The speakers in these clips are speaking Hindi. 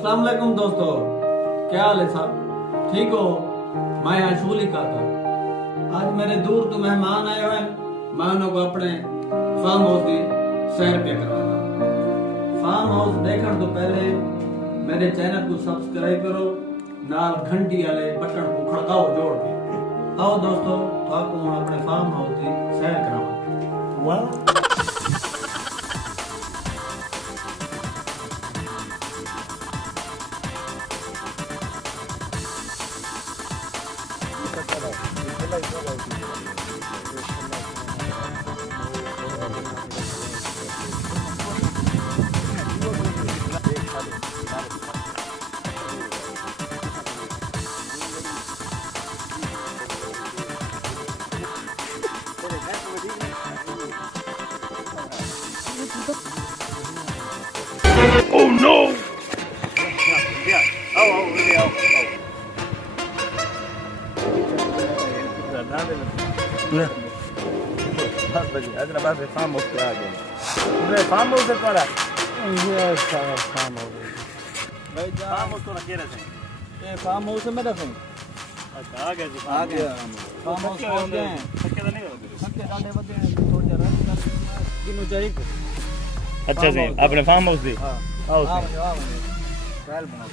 अस्सलाम वालेकुम दोस्तों, क्या हाल है साहब? ठीक हो? मैं आशूली का था। आज मेरे दूर तो मेहमान आए हुए हैं। मैं उनको अपने फार्म हाउस की सैर पे करवाना। फार्म हाउस देखने तो पहले मेरे चैनल को सब्सक्राइब करो, नाल घंटी वाले बटन को खड़काओ जोड़ के। आओ दोस्तों, तो आपको मैं अपने फार्म हाउस की सैर कराऊंगा। वाह, Oh no! फार्म हाउस में मेरा सही आ गया फार्म हाउस हो गए हैं। थके डांडे बदे हैं, थोड़ी जरा किनो चाहिए। अच्छा जी, अपने फार्म हाउस दी हां आओ आ बैल बनाओ।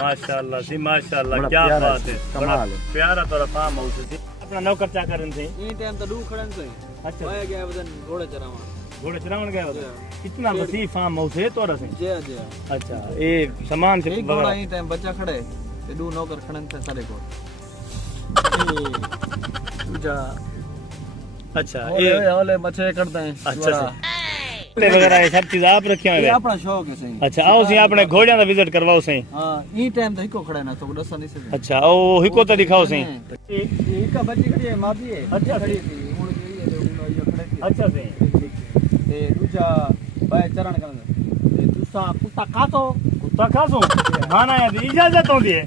माशाल्लाह जी, माशाल्लाह, क्या बात है, बड़ा प्यारा तोरा फार्म हाउस है। अपना नौकर चाकर थे ई टाइम तो दू खड़न से अच्छा वाया गया वदन घोड़े चरावा घोड़े चरावन गया होता। कितना वसी फार्म हाउस है तोरा से? जे जे अच्छा, ये सामान से एक घोड़ा ई टाइम बच्चा खड़े ते दू नौकर खड़न थे सारे को जा। अच्छा, ये ओले बच्चे करते हैं। अच्छा से वगैरह ये सब चीज आप रखे ये हुए? अपना शौक है सही। अच्छा, आओ सी अपने घोड़ियां दा विजिट करवाओ सही। हां ई टाइम तो हिको खड़ा ना तो दसा नहीं से। अच्छा, ओ हिको तो दिखाओ सही। एक का बच्ची खड़ी है, मादी है। अच्छा खड़ी थी मुड़ गई है, उनो ये खड़े थी। अच्छा से ते दूजा बाय चरण करन ते दूसरा कुत्ता कातो कुत्ता खासो खाना है, इजाजत होती है।